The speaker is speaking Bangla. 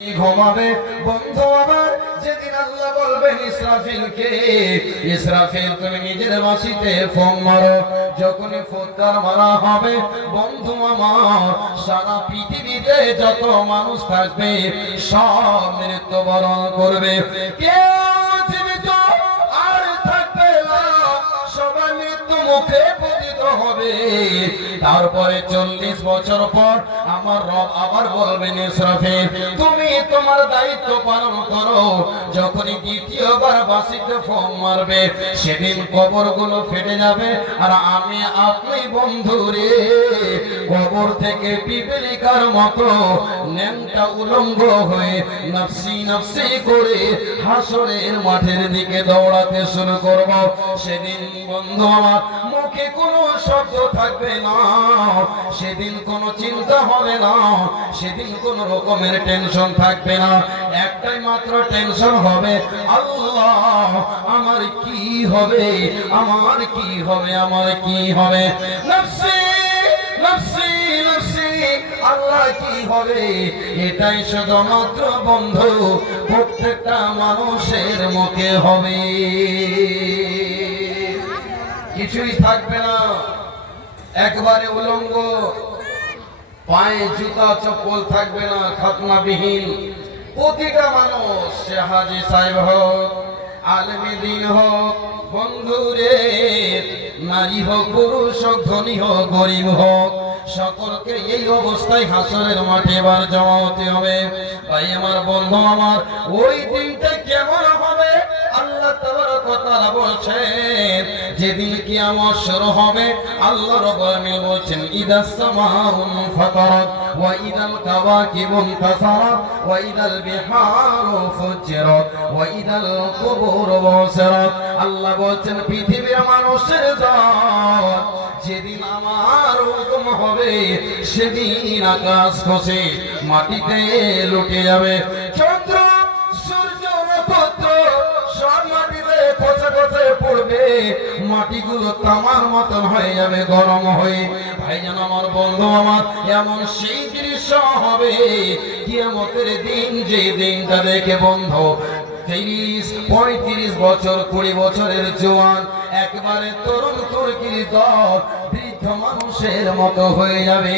ঘুমাবে বন্ধু আমার, যেদিন আল্লাহ বলবেন ইসরাফিলকে, ইসরাফিল তুমি নিজের বাঁশিতে ফোন মারো। যখনই ফোনটা মারা হবে বন্ধু আমার, সারা পৃথিবীতে যত মানুষ থাকবে সব মৃত্যুবরণ করবে, কেউ জীবিত আর থাকবে না, সবাই মৃত্যু মুখে পতিত হবে। তারপরে 40 বছর পর আমার রব আবার বলবেন ইসরাফিল তুমি তোমার দায়িত্ব পালন করো। যখনই দ্বিতীয়বার বাঁশিতে ফোন মারবে সেদিন কবরগুলো ফেটে যাবে, আর আমি আপনি বন্ধুরে কবর থেকে পিপলিকার মতো ন্যাংটা উলঙ্গ হয়ে নফসি নফসি করে হাসরের মাঠের দিকে দৌড়াতে শুরু করব। সেদিন বন্ধু আমার মুখে কোনো শব্দ থাকবে না, সেদিন কোনো চিন্তা হবে না, সেদিন কোন রকমের টেনশন থাকবে না। একটাই মাত্র টেনশন হবে, আল্লাহ আমার কি হবে, আমার কি হবে, আমার কি হবে, নফসি নফসি নফসি, আল্লাহ কি হবে। এটাই শুধুমাত্র বন্ধু প্রত্যেকটা মানুষের মুখে হবে, কিছুই থাকবে না, একবারে উলঙ্গ, পায়ে জুতা চপ্পল থাকবে না, খাতনাবিহীন। প্রতিটা মানুষ, সে হাজী সাহেব হোক, আলেমে দ্বীন হোক, বন্ধুরে, নারী হোক, পুরুষ হোক, ধনী হোক, গরিব হোক, সকলকে এই অবস্থায় হাসরের মাঠে এবার জমা হতে হবে। ভাই আমার, বন্ধু আমার, ওই দিনটা কেমন হবে আল্লাহ তাবারক ওয়া তাআলা বলছেন, যেদিন কিয়ামত শুরু হবে আল্লাহ রাব্বুল আলামিন বলছেন ইদাস সামাউ ফাতারাত ওয়া ইদাল কাওয়াকিবু ইনতাসারাত ওয়া ইদাল বিহারু ফুজ্জিরাত ওয়া ইদাল কুবুরু বুসিরাত। আল্লাহ বলছেন পৃথিবীর মানুষের জাত, যেদিন আমার হুকুম হবে সেদিন আকাশ খসে মাটিতে লুটে যাবে, চন্দ্র সূর্য নক্ষত্র সব মাটিতে খসে খসে পড়বে, মাটিগুলো তামার মতন হয়ে যাবে গরম হয়ে। ভাইজান আমার, বন্ধু আমার, এমন সেই দৃশ্য হবে কিয়ামতের দিন, যে দিনটা দেখে বন্ধু 30-35 বছর 20 বছরের জওয়ান একবারে তরুণ তুর্কির দল বৃদ্ধ মানুষের মতো হয়ে যাবে।